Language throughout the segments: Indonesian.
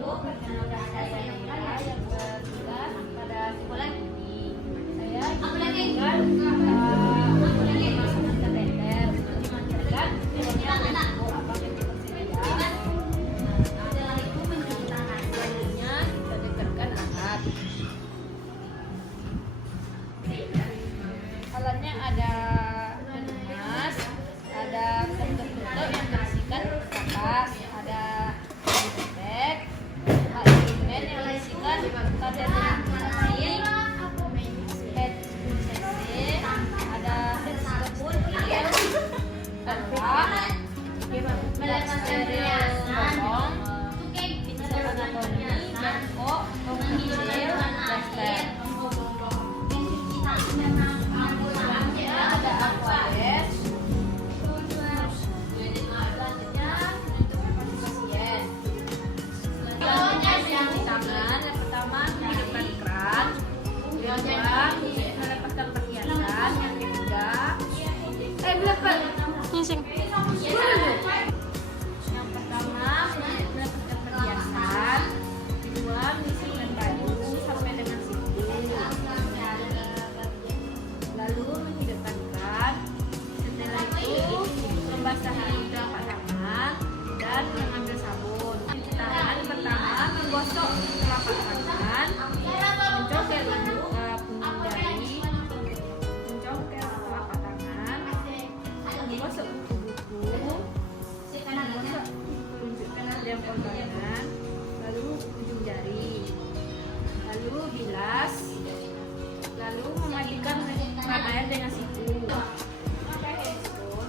Perkenalkan saya Naila yang bertugas pada sekolah ini. Saya akan memasukkan kalender mengajarkan filmnya apa yang bersepeda. Setelah itu mencuci tangan. Selanjutnya kita dekatkan alat. Alatnya ada emas, ada bentuk-bentuk yang berisikan kertas, ada bebek, alimen yang berisikan kaderan air, head cc, ada head sabun, perak, steril potong, pincel anatomi, bengkok, pensil, daster. Ada aquares. Selanjutnya pasien. Selanjutnya mencuci tangan. Yang pertama menghidupkan keran. Yang kedua mendapatkan perhiasan. Yang ketiga berapa? Yang pertama mendapatkan perhiasan. Kedua menyisihkan baju sampai dengan siku. Lalu menghidupkan keran. Setelah itu membasahi telapak tangan dan mengambil sabun. Cuci tangan pertama menggosok telapak tangan, mencongkel membuka punggung jari, mencongkel telapak tangan, menggosok kuku-kuku, menggosok tunjukkan jempol tangan, lalu ujung jari, lalu bilas, lalu memandikan air dengan siku. Pakai handphone.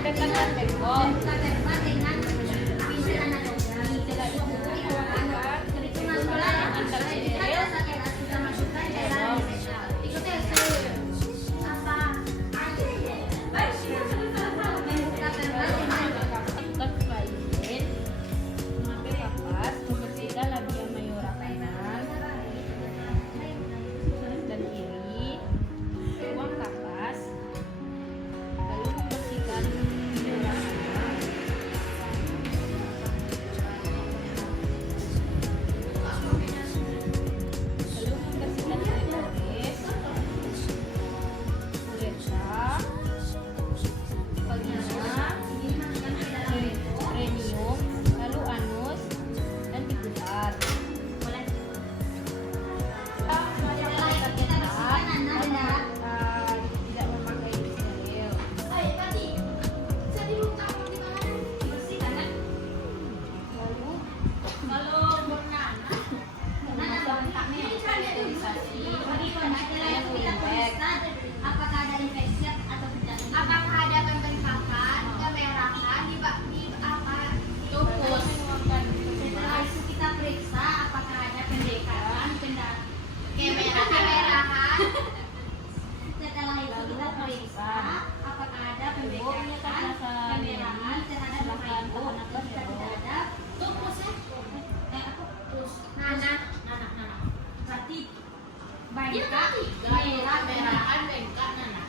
Dekatkan bengkok. Apakah ada infeksi atau tidak? Apakah ada pembengkakan, kemerahan, di apa? Lupus. Setelah itu kita periksa apakah ada pendekatan, kemerahan. Setelah itu kita periksa apakah ada pendekatan, kemerahan terhadap bahan atau tidak ada. Lupus ya? Nanah. Berarti bengkak, kemerahan, bengkak, nanah.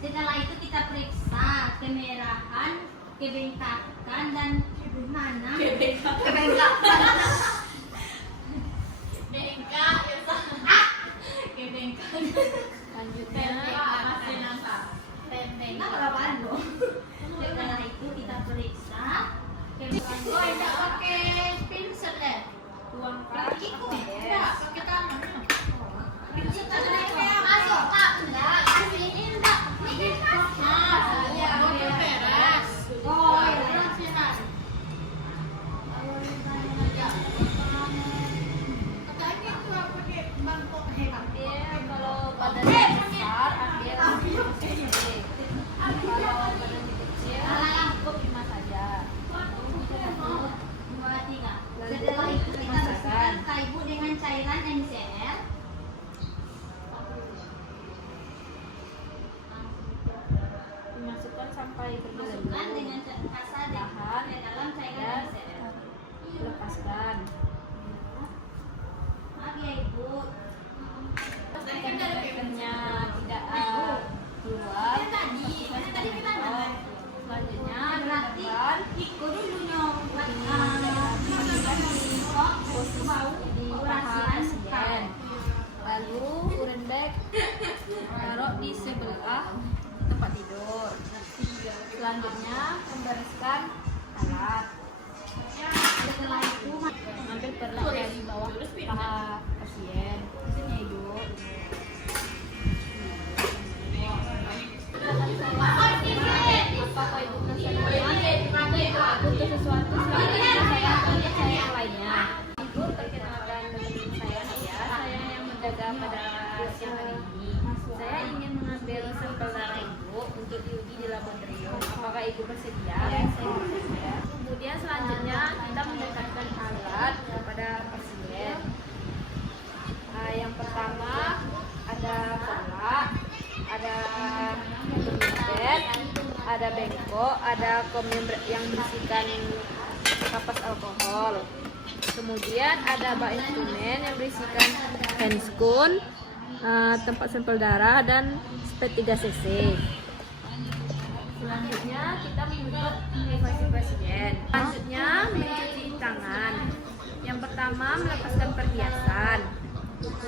Setelah itu kita periksa kemerahan, kebengkakan dan mana? Kebengkakan. Bengkak, kebengkakan. Lanjutnya pempek. Setelah itu kita periksa kemerahan. Oh, tidak pakai pincel ya? Tuangkan pakai tangan. Masuk Pak, enggak. Ini enggak. Beres. Oh, bersihan. Katanya itu apa pakai mangkok hebat. Kalau badannya besar, ambil. Kalau badannya kecil, cukup dimasak. di paha pasien. Lalu urin bag taruh di sebelah tempat tidur. Selanjutnya membereskan alat. Setelah itu ambil perlat dari bawah paha pasien. Sini ibu. Apakah ibu merasa butuh sesuatu selanjutnya saya yang lainnya. Ibu perkenalkan saya ya, saya yang menjaga pada siang hari ini. Saya ingin mengambil sampel darah ibu untuk diuji di laboratorium. Apakah ibu bersedia? Ya. Kemudian selanjutnya kita mendekatkan alat kepada pasien. Yang pertama ada pola, ada pipet, ada bengkok, ada kom yang berisikan kapas alkohol. Kemudian ada bak instrumen yang berisikan handscoon, tempat sampel darah dan spet 3 cc. Selanjutnya kita menutup privasi pasien. Selanjutnya mencuci tangan. Yang pertama melepaskan perhiasan.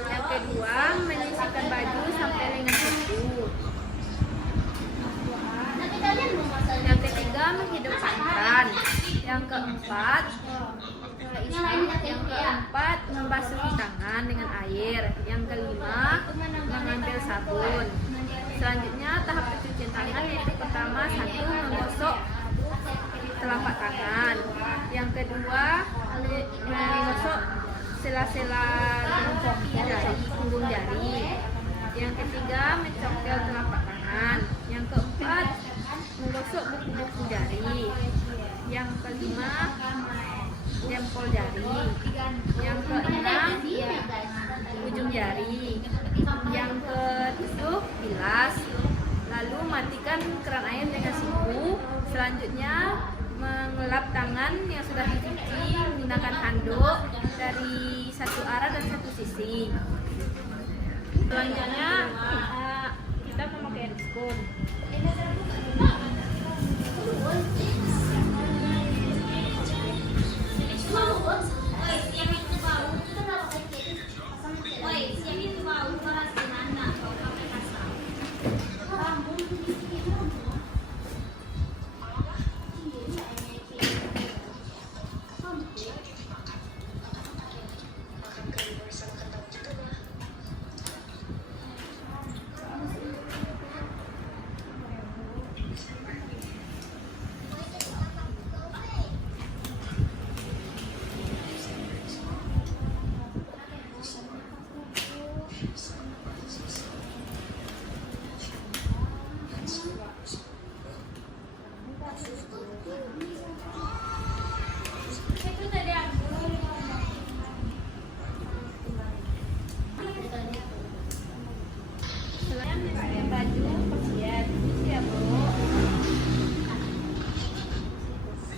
Yang kedua menyisihkan baju sampai lengan kuku. Yang ketiga menghidupkan kran. Yang keempat membasuh tangan dengan air. Yang kelima mengambil sabun. Selanjutnya tahap pencucian tangan yaitu pertama menggosok telapak tangan. Yang kedua menggosok sela-sela punggung jari. Yang ketiga mencongkel telapak tangan. Yang keempat menggosok buku-buku jari. Yang kelima jempol jari. Yang keenam ujung jari. Yang ketujuh bilas. Lalu matikan keran air dengan siku. Selanjutnya mengelap tangan yang sudah dicuci menggunakan handuk dari satu arah dan satu sisi. Selanjutnya kita memakai handscoon.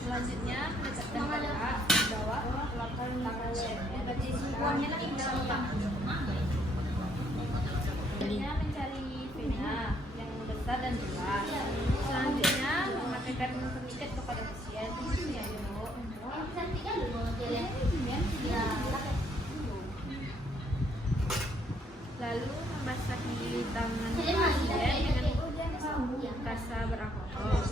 Selanjutnya mendekatkan paha di bawah telapak tangan selanjutnya mencari vena yang besar dan jelas. Selanjutnya memakaikan tourniquet kepada pasien. Ya, lalu membasahi tangan pasien dengan kasa beralkohol.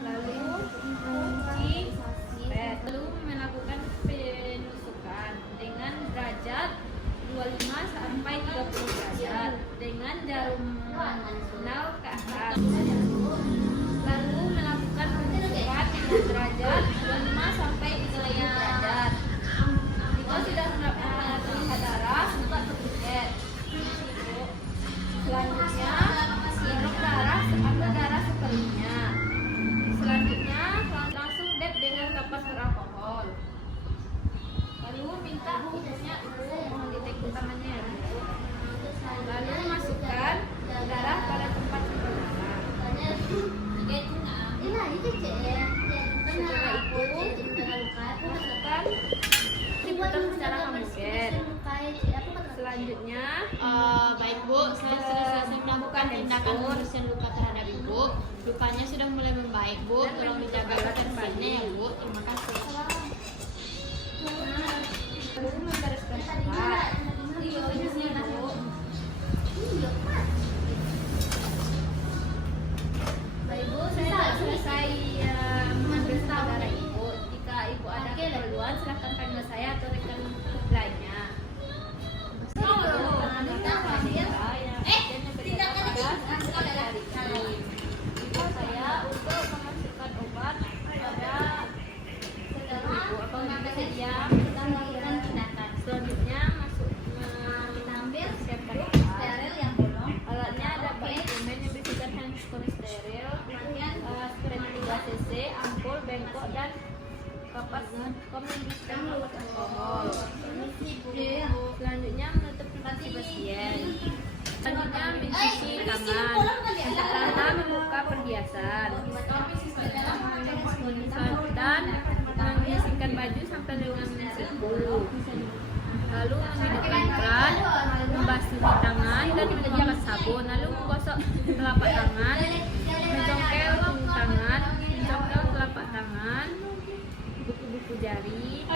Lalu mencuci spet. Lalu melakukan penusukan dengan derajat 25 sampai 30 derajat dengan jarum 0 ke atas. Lalu melakukan penusukan dengan derajat 25 sampai 30 derajat. Jika sudah terlihat darah, buka tourniquet. Selanjutnya serok darah, ambil darah seperlunya. Selanjutnya langsung dep dengan kapas beralkohol. Lalu minta ibunya mohon ditek tangannya ya Bu. Lalu masukkan darah pada tempat sampel darah. akan membersihkan luka terhadap ibu. Lukanya sudah mulai membaik, Bu. Tolong dijaga kebersihannya ya, Bu. Terima kasih. Membereskan tempat. Baik Bu, saya sudah selesai membereskan darah ibu. Jika ibu ada keperluan, silahkan panggil saya atau rekan lainnya. Ibu saya untuk memasukkan obat pada ibu apa bersedia. Selanjutnya masuk siapkan obat. Alatnya ada instrumen yang berisikan handphone steril, spray 3 cc, ampul, bengkok dan kapas kombinasi alkohol. Selanjutnya menutup privasi pasien. Selanjutnya mencuci tangan. Pertama membuka perhiasan. Dan membersihkan baju sampai dengan siku. Lalu menghidupkan keran, membasuh tangan dan menyiapkan sabun. Lalu menggosok telapak tangan, mencongkel ujung tangan, mencongkel telapak tangan, buku-buku jari,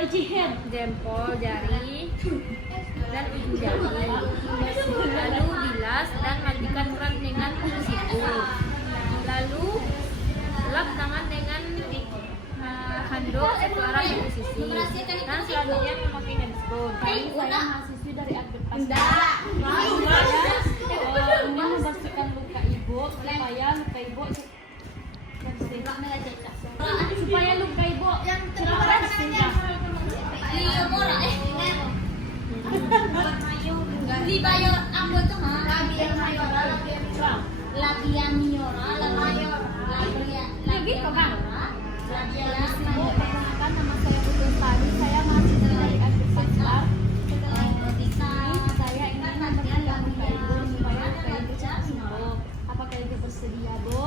jempol jari, dan ujung jari. Lalu bilas dan matikan keran dengan siku. Lalu lap tangan dengan handuk satu arah di posisi. Dan selanjutnya memakai handphone. Saya mahasiswi dari Advent Enggak. Saya ingin membersihkan luka ibu supaya luka ibu bersih. Perkenalkan, nama saya Putri Lestari. Saya mahasiswi dari Advent Saya ingin membersihkan luka ibu supaya luka ibu cepat sembuh. Apakah ibu bersedia, Bu?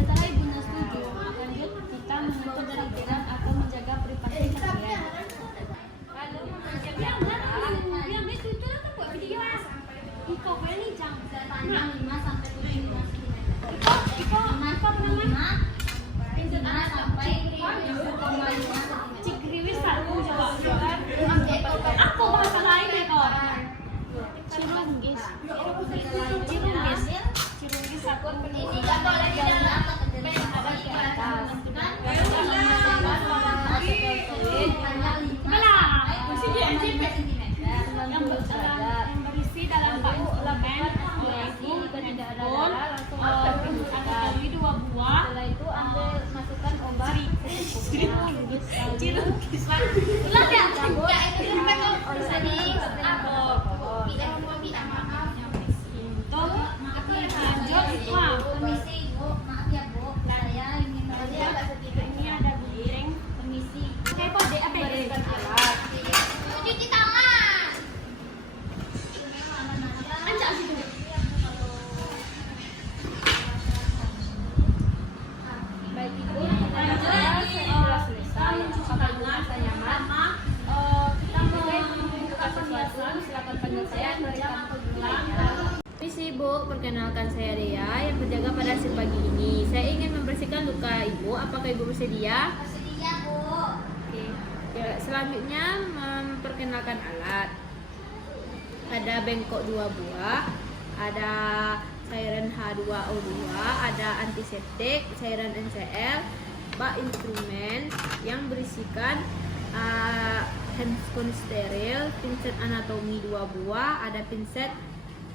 Setelah ibunya setuju, lanjut kita menutup dari jiran atau menjaga privasi pasien. Lalu mempersiapkan Aku bahasa lain ya kok. Cirunggis aku yang berisi dalam suplemen yaitu Benedol, Anatomi 2 buah. Setelah itu ambil masukkan obat Ini ada gunting, permisi. Kepo deh, apa ya? alat. Cuci tangan. Anjak situ. Baik ibu, setelah selesai, apabila merasa nyaman, kita mulai membuka sesuatu. Silakan panggil saya atau rekan lainnya. Misi Bu, perkenalkan saya Dea yang berjaga pada hasil pagi ini. Saya ingin membersihkan luka ibu. Apakah ibu bersedia? Bersedia, Bu. Oke. Selanjutnya memperkenalkan alat. Ada bengkok 2 buah, ada cairan H2O2, ada antiseptik, cairan NCL, bak instrumen yang berisikan handphone steril, pinset anatomi 2 buah, ada pinset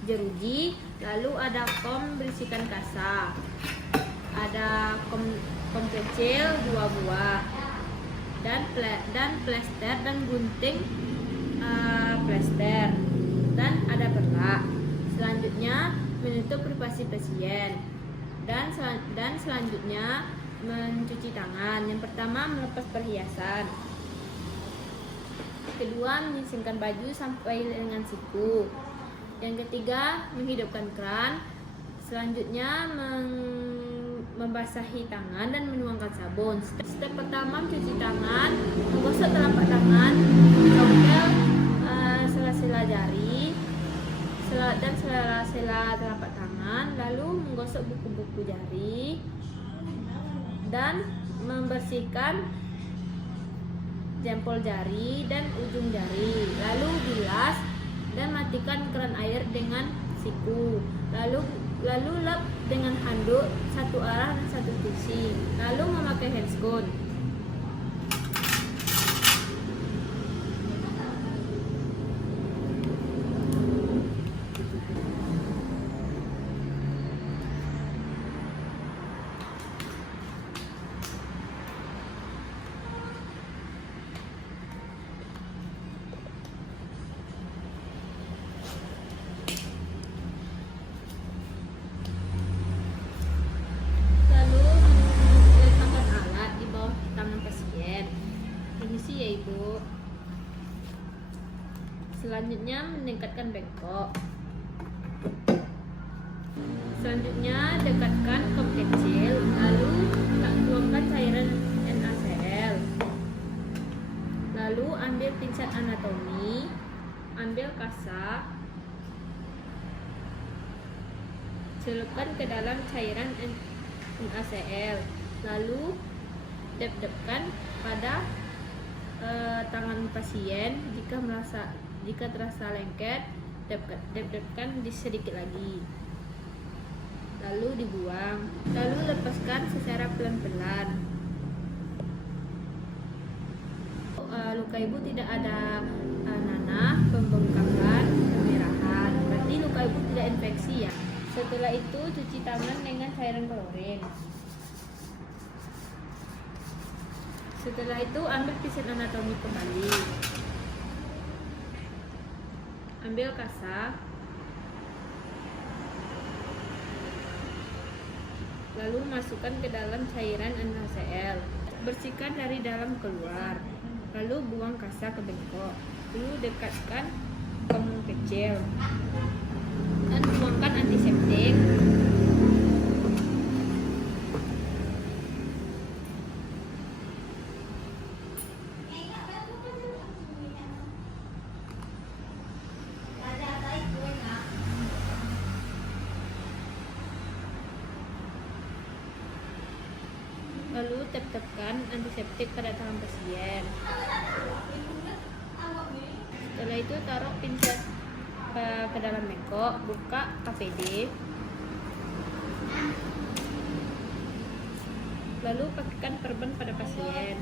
jeruji, lalu ada kom berisikan kasa, ada kom kecil 2 buah, dan plester dan gunting plester, dan ada perlak. Selanjutnya menutup privasi pasien, dan selanjutnya mencuci tangan. Yang pertama melepas perhiasan, kedua menyingkirkan baju sampai dengan siku, yang ketiga menghidupkan keran, selanjutnya membasahi tangan dan menuangkan sabun. Step pertama mencuci tangan, menggosok telapak tangan, mencongkel sela-sela jari dan sela-sela telapak tangan, lalu menggosok buku-buku jari dan membersihkan jempol jari dan ujung jari, lalu bilas dan matikan keran air dengan siku, lalu lap dengan handuk satu arah dan satu sisi, lalu memakai handscone. Ibu. Selanjutnya meningkatkan bengkok. Selanjutnya dekatkan kop kecil, lalu tuangkan cairan NaCl. Lalu ambil pinset anatomi, ambil kasa, celupkan ke dalam cairan NaCl, lalu dep-depkan pada tangan pasien. Jika terasa lengket, dep-depkan sedikit lagi, lalu dibuang, lalu lepaskan secara pelan-pelan. Luka ibu tidak ada nanah, pembengkakan, kemerahan, berarti luka ibu tidak infeksi ya. Setelah itu cuci tangan dengan cairan klorin. Setelah itu ambil pinset anatomi kembali, ambil kasa, lalu masukkan ke dalam cairan NaCl, bersihkan dari dalam keluar, lalu buang kasa ke bengkok, lalu dekatkan tong kecil dan tuangkan antiseptik. Lalu tep-tepkan antiseptik pada tangan pasien. Setelah itu taruh pinset ke dalam bengkok, buka APD, lalu pakaikan perban pada pasien.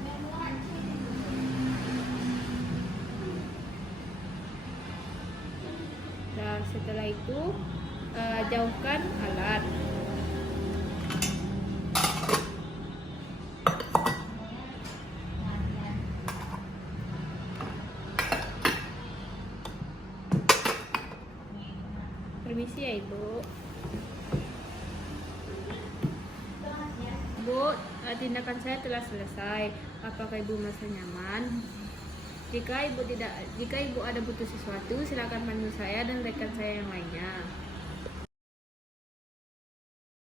Nah, setelah itu jauhkan alat. Permisi ya Ibu. Bu, tindakan saya telah selesai. Apakah Ibu merasa nyaman? Jika Ibu ada butuh sesuatu, silakan panggil saya dan rekan saya yang lainnya.